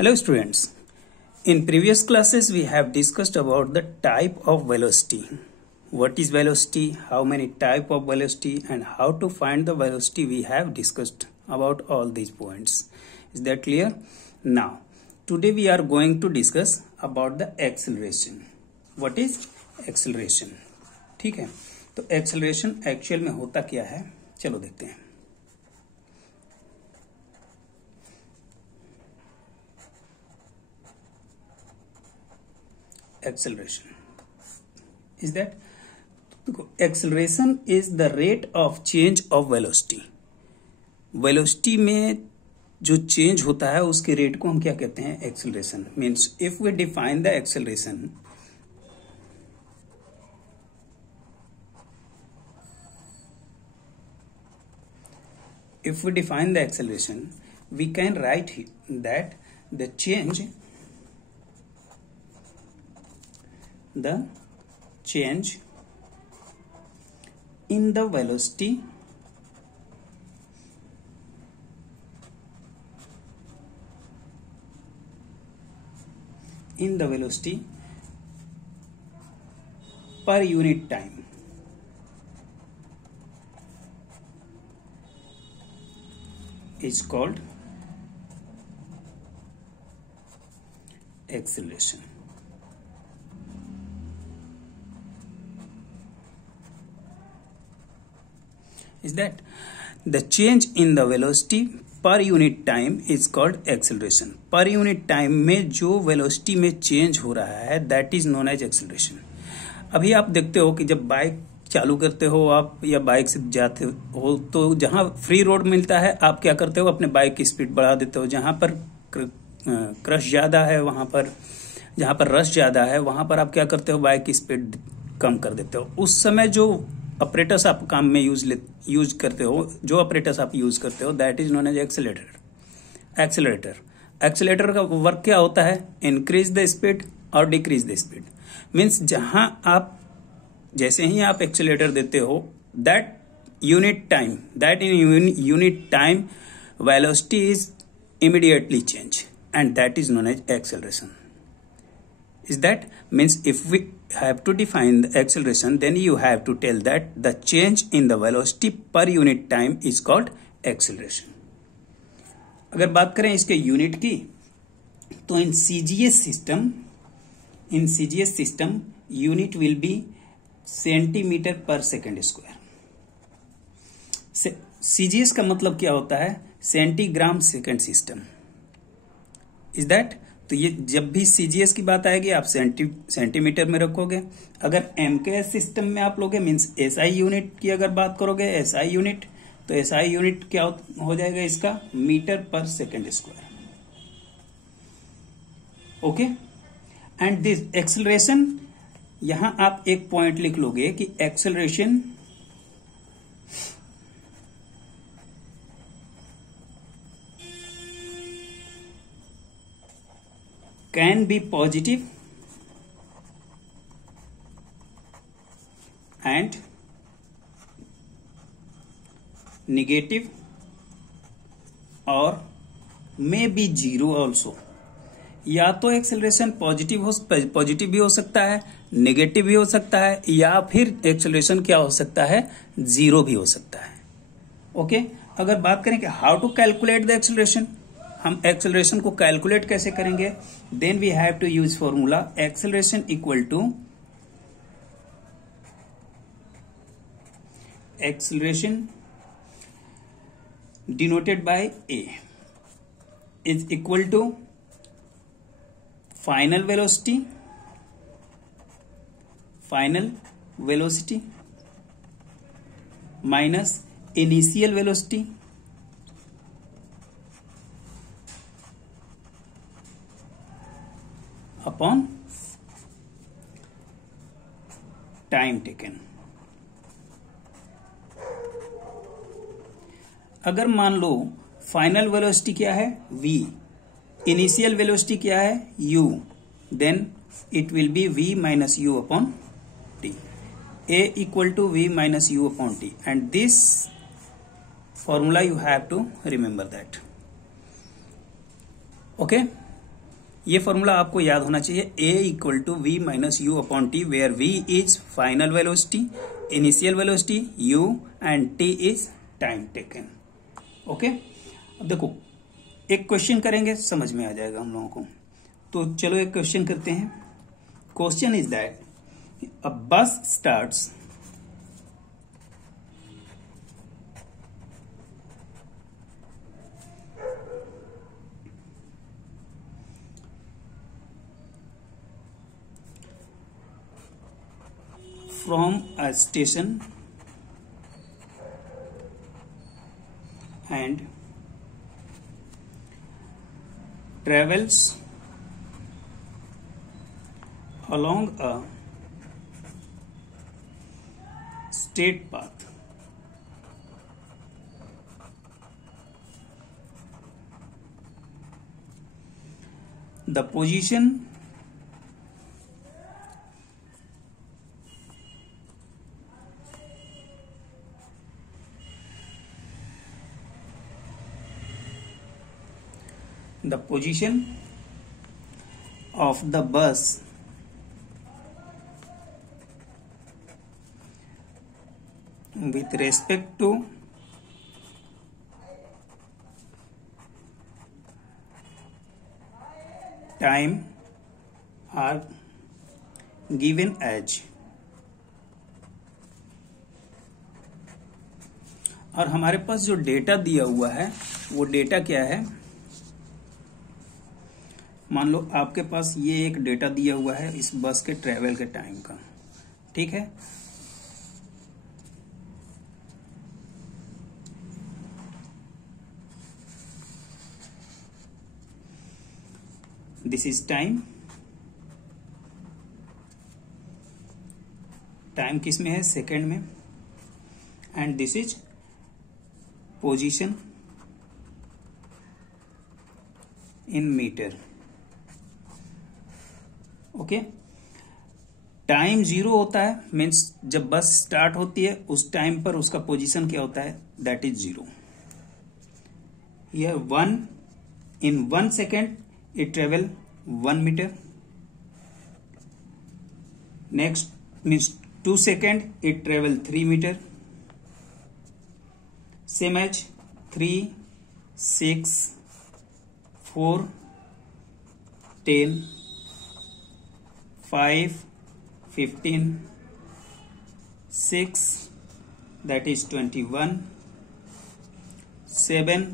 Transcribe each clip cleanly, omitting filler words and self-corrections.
Hello students. In previous classes we have discussed about the type of velocity. What is velocity, how many type of velocity and how to find the velocity. We have discussed about all these points. Is that clear? Now today we are going to discuss about the acceleration. What is acceleration? ठीक है, तो acceleration actual में होता क्या है, चलो देखते हैं. Acceleration is that acceleration is the rate of change of velocity. Velocity में जो change होता है उसके rate को हम क्या कहते हैं, acceleration. Means if we define the acceleration, we can write that the change in the velocity per unit time is called acceleration. Is that the change in the velocity per unit time is called acceleration. Per unit time में जो velocity में change हो रहा है that is known as acceleration. अभी आप देखते हो कि जब बाइक चालू करते हो आप या बाइक से जाते हो तो जहाँ फ्री रोड मिलता है आप क्या करते हो, अपने बाइक की स्पीड बढ़ा देते हो. जहाँ पर क्रश ज़्यादा है वहाँ पर, जहाँ पर रश ज़्यादा है वहाँ पर आप क्या करते हो, बाइक की स्पीड कम कर देते हो. उस समय जो ऑपरेटर्स आप काम में यूज करते हो, जो ऑपरेटर्स आप यूज करते हो that is known as accelerator का वर्क क्या होता है, इंक्रीज द स्पीड और डिक्रीज द स्पीड. मींस जहां आप जैसे ही आप एक्सेलेरेटर देते हो that unit time velocity is immediately change and that is known as acceleration. Is that means if we have to define the acceleration then you have to tell that the change in the velocity per unit time is called acceleration. अगर बात करें इसके unit की तो in CGS system unit will be centimeter per second square. CGS का मतलब क्या होता है, centigram second system. Is that, तो ये जब भी सीजीएस की बात आएगी आप सेंटीमीटर में रखोगे. अगर एमकेएस सिस्टम में आप लोगे मींस एसआई यूनिट की अगर बात करोगे, एसआई यूनिट, तो एसआई यूनिट क्या हो जाएगा इसका, मीटर पर second square. Okay, and this acceleration, यहां आप एक पॉइंट लिख लोगे कि acceleration can be positive and negative or may be zero also. या तो एक्सेलरेशन पॉजिटिव भी हो सकता है, नेगेटिव भी हो सकता है, या फिर एक्सेलरेशन क्या हो सकता है, जीरो भी हो सकता है. ओके, अगर बात करें कि how to calculate the acceleration, हम एक्सेलरेशन को कैलकुलेट कैसे करेंगे, then we have to use formula acceleration equal to acceleration denoted by a is equal to final velocity minus initial velocity upon time taken. अगर मान लो final velocity क्या है, v, initial velocity क्या है, u, then it will be v minus u upon t. a equal to v minus u upon t and this formula you have to remember that. Okay, ये formula आपको याद होना चाहिए, a equal to v minus u upon t, where v is final velocity, initial velocity u and t is time taken. Okay, अब देखो एक question करेंगे, समझ में आ जाएगा हम लोगों को। तो चलो एक क्वेश्चन करते हैं। क्वेश्चन इज दैट अ बस starts from a station and travels along a straight path. The position of the bus with respect to time are given as, और हमारे पास जो डेटा दिया हुआ है वो डेटा क्या है, मान लो आपके पास ये एक डेटा दिया हुआ है इस बस के ट्रेवल के टाइम का, ठीक है। दिस इज टाइम, टाइम किस में है, सेकंड में, and this is position in metre. Okay, time 0 होता है, मीन्स जब बस स्टार्ट होती है उस टाइम पर उसका पोजीशन क्या होता है, दैट इज 0। यह 1 in 1 second it travel 1 metre. Next means 2 second it travel 3 metre. Same as 3, 6, 4, 10, 5, 15, 6, that is 21, 7,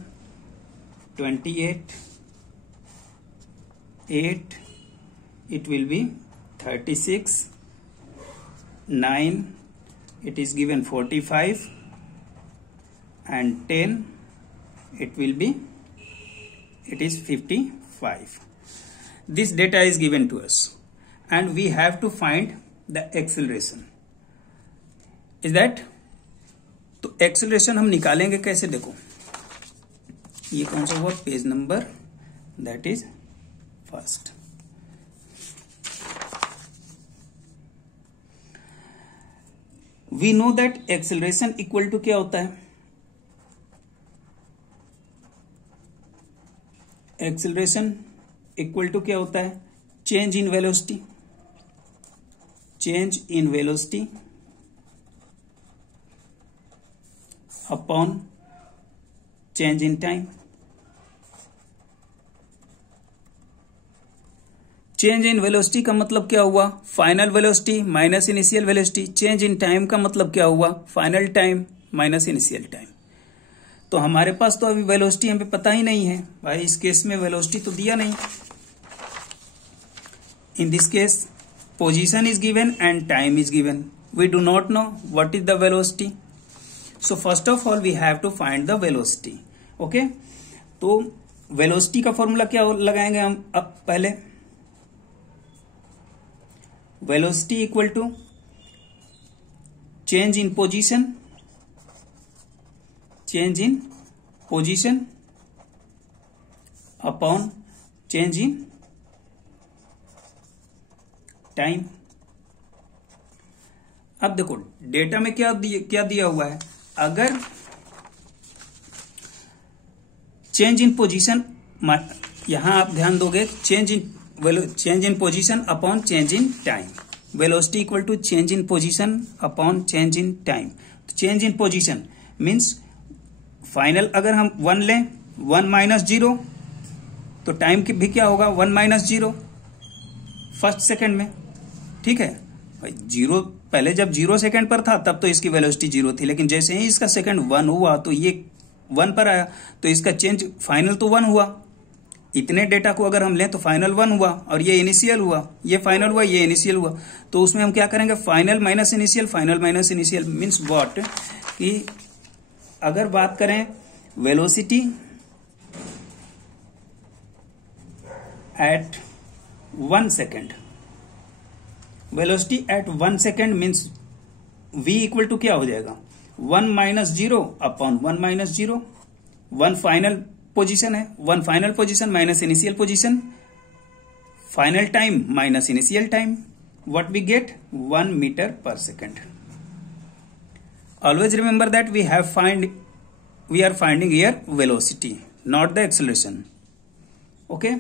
28, 8, it will be 36, 9, it is given 45, and 10, it will be, it is 55. This data is given to us and we have to find the acceleration. Is that? तो acceleration हम निकालेंगे कैसे, देखो ये कौन सा हुआ, page number, that is first। We know that acceleration equal to क्या होता है, acceleration equal to क्या होता है, change in velocity, change in velocity upon change in time। Change in velocity का मतलब क्या हुआ, final velocity minus initial velocity. Change in time का मतलब क्या हुआ, final time minus initial time. तो हमारे पास तो अभी वेलोसिटी हमें पता ही नहीं है भाई, इस केस में वेलोसिटी तो दिया नहीं। In this case position is given and time is given, we do not know what is the velocity, so first of all we have to find the velocity। okay, तो velocity का formula क्या लगाएंगे हम, अब पहले velocity equal to change in position, change in position upon change in time. अब देखो data में क्या दिया हुआ है, अगर चेंज इन पोजीशन यहां आप ध्यान दोगे change in position upon change in time, velocity equal to change in position upon change in time. तो change in position means final अगर हम 1 लें, 1 माइनस 0, तो टाइम की भी क्या होगा 1 माइनस 0 फर्स्ट सेकंड में, ठीक है भाई। 0 पहले जब 0 सेकंड पर था तब तो इसकी वेलोसिटी 0 थी, लेकिन जैसे ही इसका सेकंड 1 हुआ तो ये 1 पर आया, तो इसका चेंज फाइनल तो 1 हुआ। इतने डेटा को अगर हम लें तो फाइनल 1 हुआ और ये इनिशियल हुआ, ये फाइनल हुआ, ये इनिशियल हुआ। तो उसमें हम क्या करेंगे, final minus initial, final minus initial means what, कि अगर बात करें velocity at 1 second, velocity at 1 second means v equal to क्या हो जाएगा 1 minus 0 upon 1 minus 0। 1 final position है, 1 final position minus initial position, final time minus initial time, what we get 1 metre per second. Always remember that we are finding here velocity not the acceleration, okay.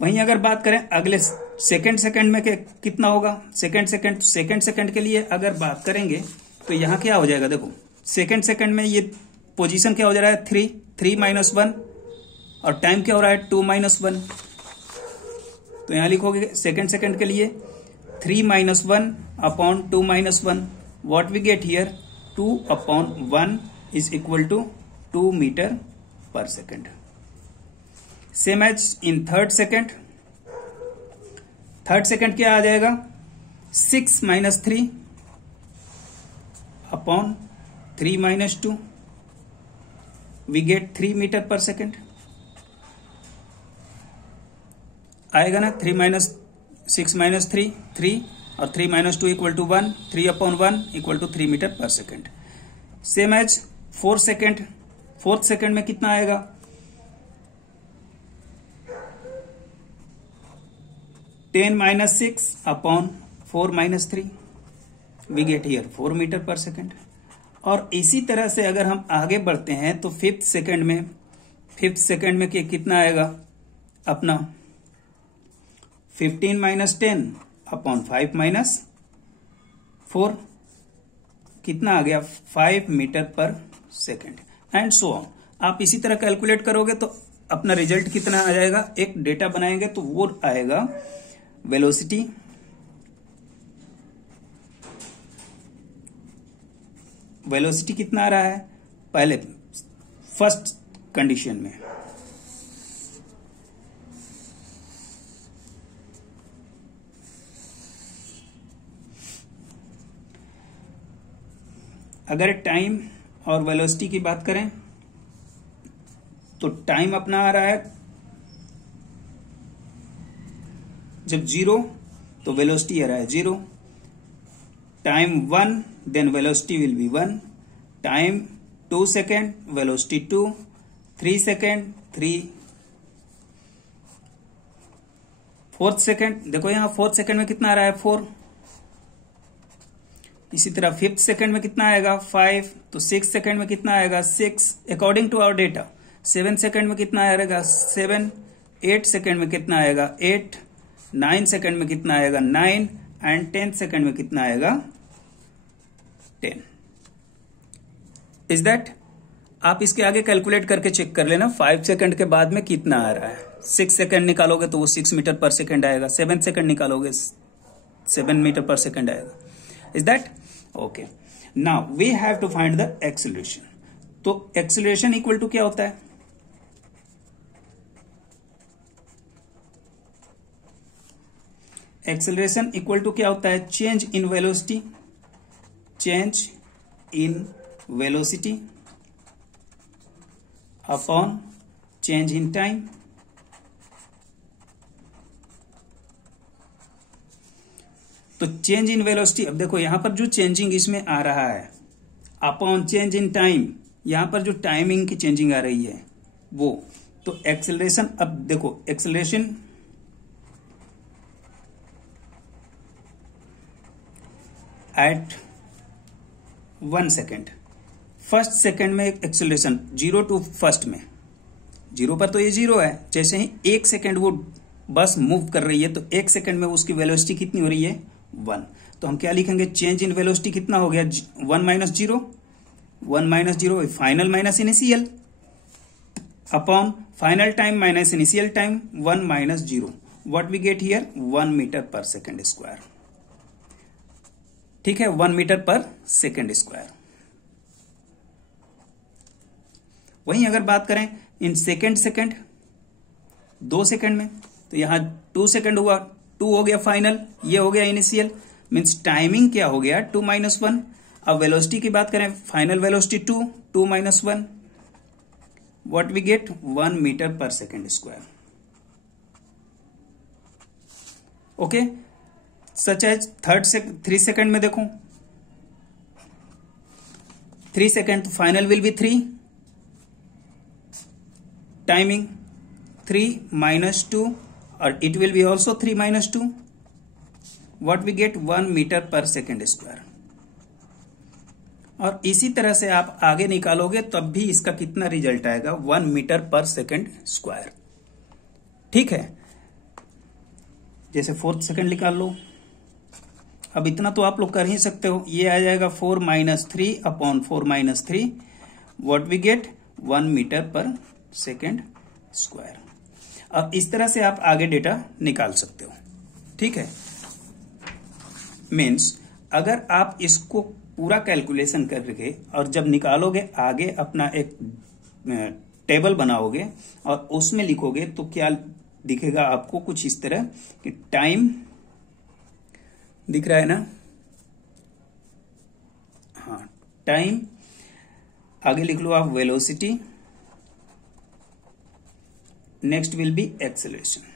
वहीं अगर बात करें अगले second में कितना होगा, second के लिए अगर बात करेंगे तो यहां क्या हो जाएगा, देखो सेकंड में ये पोजीशन क्या हो जा रहा है 3 माइनस 1 और टाइम क्या हो रहा है 2 माइनस 1। तो यहां लिखोगे सेकंड के लिए 3 minus 1 upon 2 minus 1, what we get here 2 upon 1 is equal to 2 metre per second. Same as in third second क्या आ जाएगा 6 minus 3 upon 3 minus 2, we get 3 metre per second आएगा ना। 3 माइनस 6 माइनस 3 और 3 minus 2 equal to 1, 3 upon 1 equal to 3 metre per second. Same as fourth second में कितना आएगा 10 minus 6 upon 4 minus 3, we get here 4 metre per second. और इसी तरह से अगर हम आगे बढ़ते हैं तो फिफ्थ सेकेंड में कितना आएगा अपना 15 माइनस 10 अपॉन 5 माइनस 4, कितना आ गया 5 metre per second and so on. आप इसी तरह कैलकुलेट करोगे तो अपना रिजल्ट कितना आ जाएगा, एक डेटा बनाएंगे तो वो आएगा वेलोसिटी कितना आ रहा है पहले फर्स्ट कंडीशन में, अगर टाइम और वेलोसिटी की बात करें तो टाइम अपना आ रहा है जब 0 तो वेलोसिटी आ रहा है 0, time 1 then velocity will be 1, time 2 second velocity 2, 3 second 3, fourth second देखो यहां फोर्थ सेकेंड में कितना आ रहा है 4, इसी तरह फिफ्थ सेकेंड में कितना आएगा 5, तो 6 सेकेंड में कितना आएगा 6 according to our data, 7 second में कितना आएगा 7, 8 सेकेंड में कितना आएगा 8, 9 सेकेंड में कितना आएगा 9 एंड 10 सेकेंड में कितना आएगा 10। इज दैट, आप इसके आगे कैलकुलेट करके चेक कर लेना 5 सेकेंड के बाद में कितना आ रहा है। 6 सेकेंड निकालोगे तो वो 6 मीटर पर सेकेंड आएगा, 7 सेकेंड निकालोगे 7 मीटर पर सेकेंड आएगा। Is that okay. Now we have to find the acceleration. तो एक्सेलरेशन इक्वल टू क्या होता है, एक्सेलरेशन इक्वल टू क्या होता है change in velocity upon change in time. तो चेंज इन वेलोसिटी, अब देखो यहां पर जो चेंजिंग इसमें आ रहा है अपॉन चेंज इन टाइम, यहां पर जो टाइमिंग की चेंजिंग आ रही है वो, तो एक्सेलरेशन, अब देखो acceleration at 1 second, first second में एक्सेलरेशन 0 to फर्स्ट में जीरो पर तो ये जीरो है। जैसे ही 1 सेकेंड वो बस मूव कर रही है तो 1 सेकेंड में उसकी वेलोसिटी कितनी हो रही है 1। तो हम क्या लिखेंगे, चेंज इन वेलोसिटी कितना हो गया 1 minus zero, 1 minus zero final minus initial upon final time minus initial time 1 minus zero, what we get here 1 metre per second square. ठीक है, 1 मीटर पर सेकेंड स्क्वायर। वहीं अगर बात करें इन सेकेंड 2 सेकेंड में, तो यहां 2 सेकेंड हुआ, 2 हो गया फाइनल, ये हो गया इनिशियल, मीन्स टाइमिंग क्या हो गया 2 माइनस 1। अब वेलोसिटी की बात करें, final velocity 2 minus 1, what we get 1 metre per second square. Okay, such as 3 second में देखो, 3 सेकेंड तो final will be 3, timing 3 minus 2 और it will be also 3 minus 2, what we get 1 metre per second square. और इसी तरह से आप आगे निकालोगे तब भी इसका कितना रिजल्ट आएगा 1 मीटर पर सेकेंड स्क्वायर। ठीक है, जैसे 4 सेकेंड निकाल लो। अब इतना तो आप लोग कर ही सकते हो, ये आ जाएगा 4 minus 3 upon 4 minus 3, what we get 1 metre per second square. अब इस तरह से आप आगे डेटा निकाल सकते हो। ठीक है, मीन्स अगर आप इसको पूरा कैलकुलेशन करके और जब निकालोगे आगे अपना एक टेबल बनाओगे और उसमें लिखोगे तो क्या दिखेगा आपको कुछ इस तरह कि टाइम दिख रहा है ना, हाँ टाइम, आगे लिख लो आप velocity, next will be acceleration.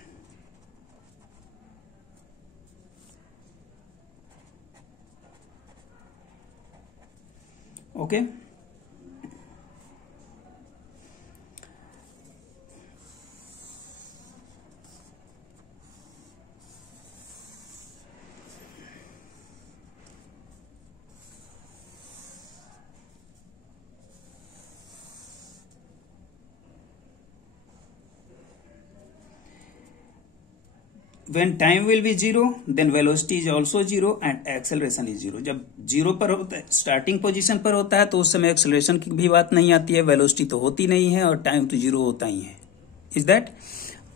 Okay, when time will be 0 then velocity is also 0 and acceleration is 0। जब 0 पर होता है, स्टार्टिंग पोजीशन पर होता है तो उस समय एक्सेलरेशन की भी बात नहीं आती है, वेलोसिटी तो होती नहीं है और टाइम तो 0 होता ही है। इज दैट,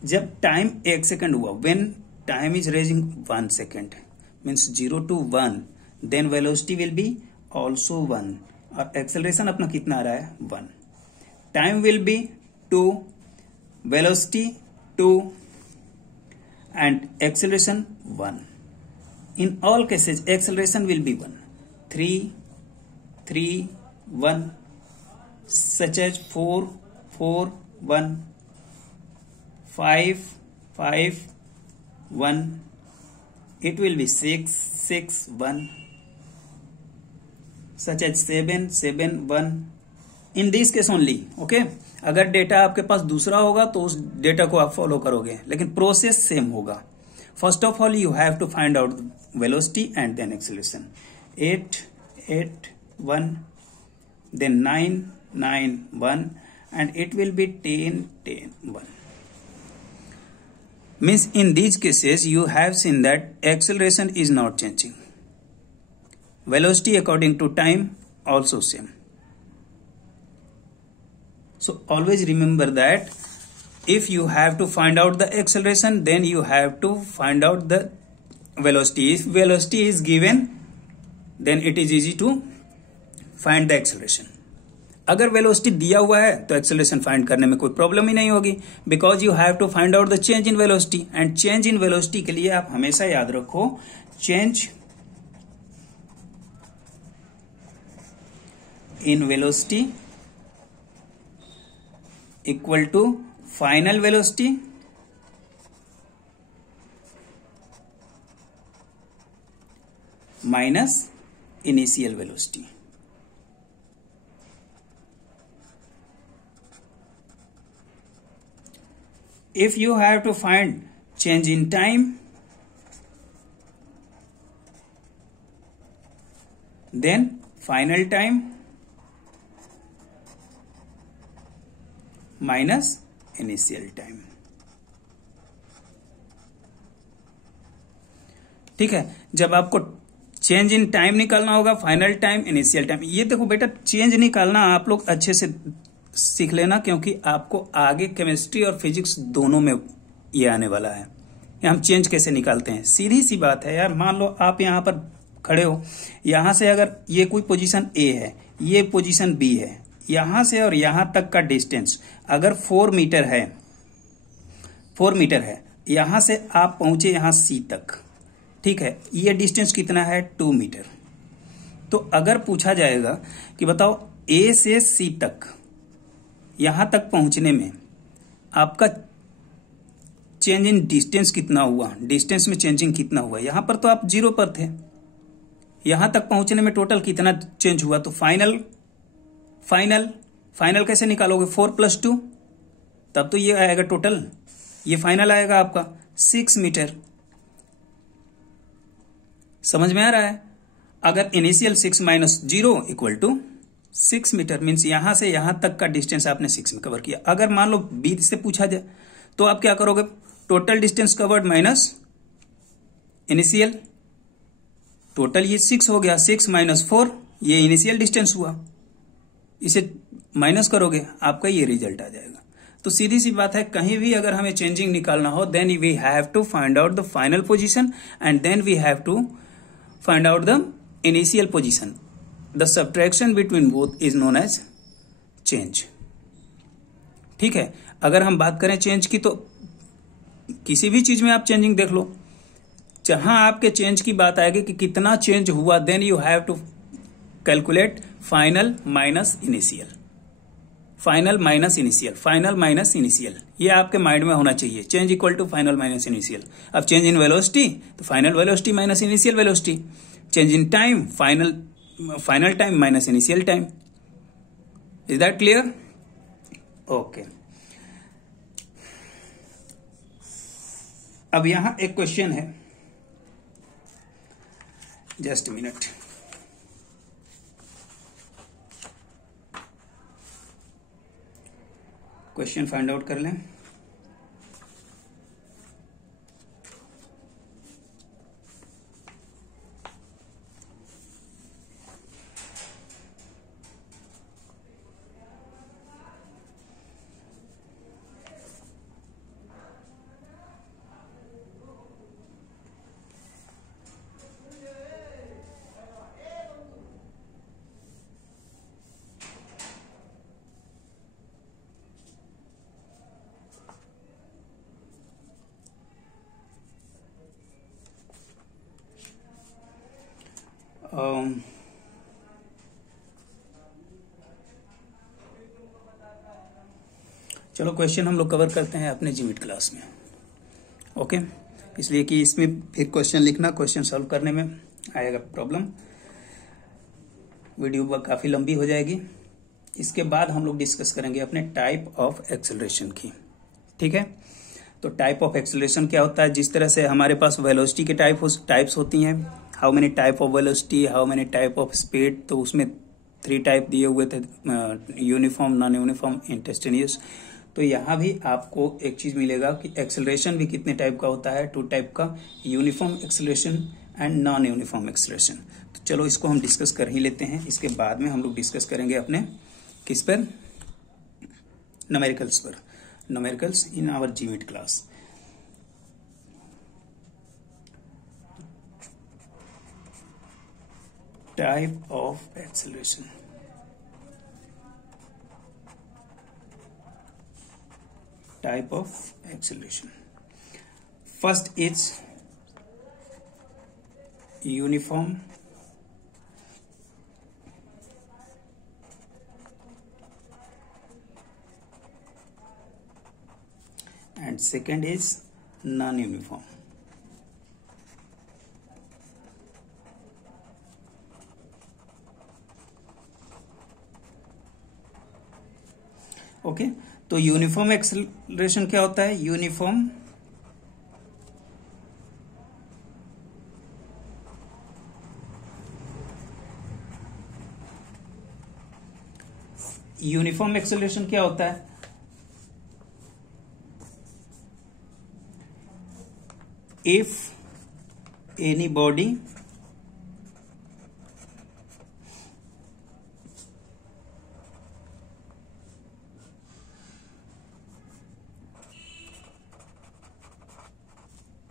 जब टाइम 1 सेकेंड हुआ, when time is raising 1 second means 0 to 1 then velocity will be also 1 और एक्सेलरेशन अपना कितना आ रहा है 1, time will be 2, velocity 2 and acceleration 1। in all cases acceleration will be 1, 3 3 1, such as 4 4 1, 5 5 1, it will be 6 6 1, such as 7 7 1, in this case only। okay, अगर data आपके पास दूसरा होगा तो उस डेटा को आप फॉलो करोगे, लेकिन प्रोसेस सेम होगा। First of all you have to find out velocity and then acceleration. 8 8 1, then 9 9 1 and it will be 10 10 1। means in these cases you have seen that acceleration is not changing, velocity according to time also same। So always remember that if you have to find out the acceleration then you have to find out the velocity। if velocity is given then it is easy to find the acceleration। अगर velocity दिया हुआ है तो acceleration find करने में कोई problem ही नहीं होगी, because you have to find out the change in velocity. And change in velocity के लिए आप हमेशा याद रखो change in velocity equal to final velocity minus initial velocity. if you have to find change in time then final time minus initial time. ठीक है, जब आपको चेंज इन टाइम निकालना होगा, फाइनल टाइम, इनिशियल टाइम, ये देखो बेटा change निकालना आप लोग अच्छे से सीख लेना, क्योंकि आपको आगे केमिस्ट्री और फिजिक्स दोनों में ये आने वाला है। हम चेंज कैसे निकालते हैं, सीधी सी बात है यार। मान लो आप यहां पर खड़े हो, यहां से अगर ये कोई पोजीशन ए है, ये पोजीशन बी है, यहां से और यहां तक का डिस्टेंस अगर 4 मीटर है, 4 मीटर है, यहां से आप पहुंचे यहां सी तक, ठीक है, ये डिस्टेंस कितना है 2 मीटर। तो अगर पूछा जाएगा कि बताओ ए से सी तक, यहां तक पहुंचने में आपका चेंज इन डिस्टेंस कितना हुआ, डिस्टेंस में चेंजिंग कितना हुआ, यहां पर तो आप 0 पर थे, यहां तक पहुंचने में टोटल कितना चेंज हुआ। तो फाइनल फाइनल फाइनल कैसे निकालोगे, 4 + 2, तब तो ये आएगा टोटल, ये फाइनल आएगा आपका 6 मीटर। समझ में आ रहा है। अगर इनिशियल 6 - 0 = 6 मीटर, मीन्स यहां से यहां तक का डिस्टेंस आपने 6 में कवर किया। अगर मान लो बी से पूछा जाए तो आप क्या करोगे, total distance covered minus initial, total ये 6 हो गया, 6 - 4 ये इनिशियल डिस्टेंस हुआ, इसे माइनस करोगे आपका ये रिजल्ट आ जाएगा। तो सीधी सी बात है, कहीं भी अगर हमें चेंजिंग निकालना हो, then we have to find out the final position and then we have to find out the initial position. The subtraction between both is known as change. ठीक है, अगर हम बात करें चेंज की तो किसी भी चीज में आप चेंजिंग देख लो, जहां आपके चेंज की बात आएगी कि कितना चेंज हुआ, then you have to calculate final minus initial, final minus initial, final minus initial, ये आपके माइंड में होना चाहिए। Change equal to final minus initial. अब चेंज इन वेलोसिटी तो final velocity minus initial velocity, change in time final time minus initial time. Is that clear? Okay. अब यहां एक क्वेश्चन है, just a minute, question find out कर लें। चलो question हम लोग कवर करते हैं अपने जीमिट क्लास में, ओके। इसलिए कि इसमें फिर क्वेश्चन लिखना, क्वेश्चन सॉल्व करने में आएगा प्रॉब्लम, वीडियो काफ़ी लंबी हो जाएगी। इसके बाद हम लोग डिस्कस करेंगे अपने टाइप ऑफ एक्सेलरेशन की, ठीक है। तो टाइप ऑफ एक्सेलरेशन क्या होता है, जिस तरह से हमारे पास वेलोसिटी के टाइप्स होती हैं, how many type of velocity, how many type of speed, तो उसमें 3 टाइप दिए हुए थे, यूनिफॉर्म, नॉन यूनिफॉर्म, इंस्टेंटेनियस। तो यहाँ भी आपको एक चीज मिलेगा कि एक्सेलरेशन भी कितने टाइप का होता है, 2 टाइप का, uniform acceleration and non uniform acceleration. तो चलो इसको हम डिस्कस कर ही लेते हैं, इसके बाद में हम लोग डिस्कस करेंगे अपने किस पर, न्यूमेरिकल्स पर, न्यूमेरिकल्स इन आवर जीमिट class. Type of acceleration, type of acceleration. First is uniform and second is non-uniform. Okay, तो यूनिफॉर्म एक्सेलरेशन क्या होता है, यूनिफॉर्म एक्सेलरेशन क्या होता है, if any body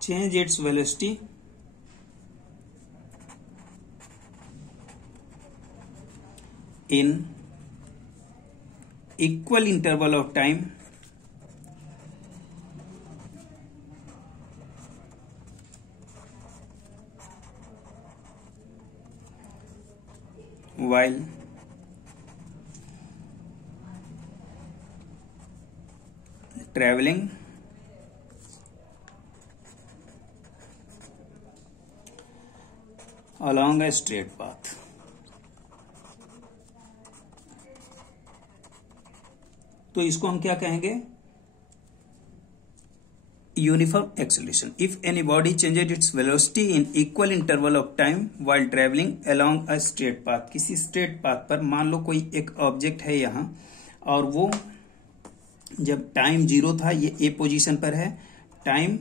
change its velocity in equal interval of time while traveling along a straight path. तो इसको हम क्या कहेंगे? Uniform acceleration. If any body changes its velocity in equal interval of time while travelling along a straight path. किसी straight path पर मान लो कोई एक ऑब्जेक्ट है यहां, और वो जब टाइम 0 था, ये ए पोजीशन पर है, टाइम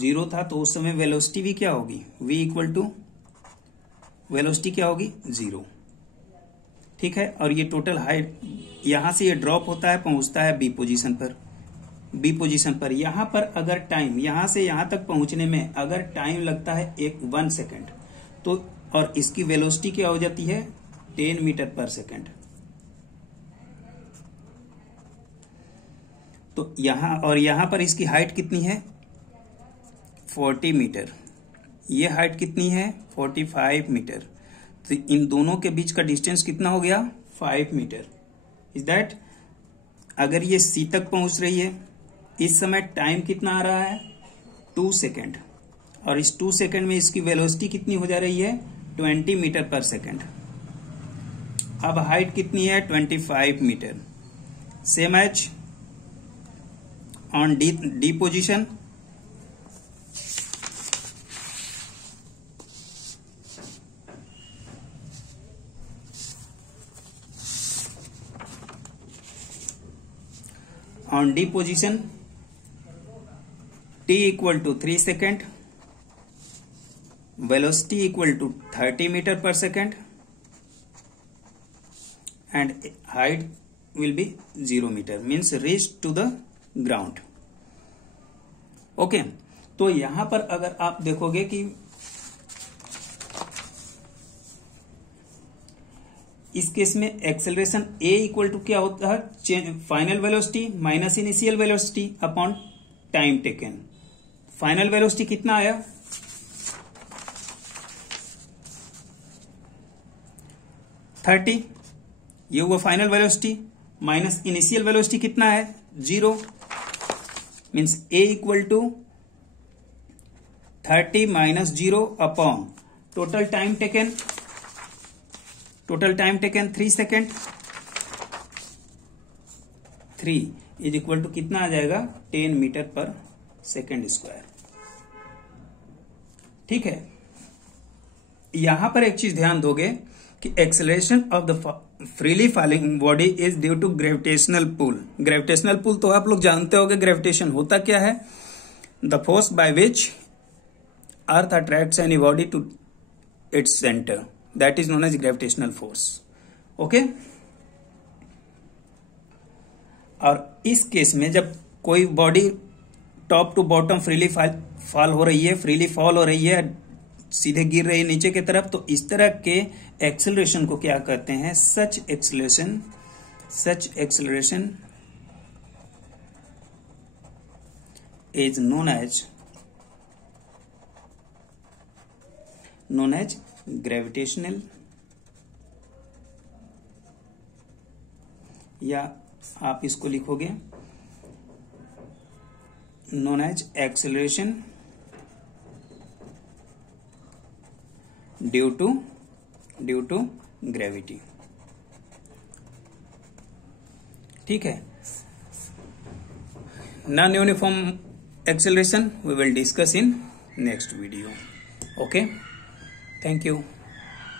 0 था, तो उस समय वेलोसिटी भी क्या होगी? v इक्वल टू वेलोसिटी क्या होगी? 0. ठीक है. और ये टोटल हाइट यहां से ये ड्रॉप होता है, पहुंचता है बी पोजीशन पर. यहां पर अगर टाइम यहां से यहां तक पहुंचने में अगर टाइम लगता है 1 सेकेंड, तो और इसकी वेलोसिटी क्या हो जाती है? 10 मीटर पर सेकेंड. तो यहां पर इसकी हाइट कितनी है? 40 मीटर. ये हाइट कितनी है? 45 मीटर. तो इन दोनों के बीच का डिस्टेंस कितना हो गया? 5 मीटर. Is that? अगर ये सी तक पहुंच रही है, इस समय टाइम कितना आ रहा है? 2 सेकेंड. और इस 2 सेकेंड में इसकी वेलोसिटी कितनी हो जा रही है? 20 मीटर पर सेकेंड. अब हाइट कितनी है? 25 metre. Same as on D position. On D position, t equal to 3 second, velocity equal to 30 meter per second, and height will be 0 meter, means reached to the ground. Okay, तो यहां पर अगर आप देखोगे कि इस केस में acceleration a equal to क्या होता है? Final velocity minus initial velocity upon time taken. Final velocity कितना आया? 30. ये हुआ final velocity. Minus initial velocity कितना है? 0. Means a equal to 30 minus 0 upon total time taken. 3 second. 3 is equal to कितना आ जाएगा? 10 मीटर पर सेकेंड स्क्वायर. ठीक है. यहां पर एक चीज ध्यान दोगे कि acceleration of the freely falling body is due to gravitational pull. Gravitational pull तो आप लोग जानते होगे. ग्रेविटेशन होता क्या है? The force by which earth attracts any body to its centre. That is known as gravitational force. Okay? और इस केस में जब कोई body top to bottom freely fall हो रही है, सीधे गिर रही है नीचे की तरफ, तो इस तरह के एक्सेलरेशन को क्या कहते हैं? Such acceleration is known as gravitational, या आप इसको लिखोगे known as acceleration due to gravity. ठीक है. Non uniform acceleration we will discuss in next video. Okay, thank you.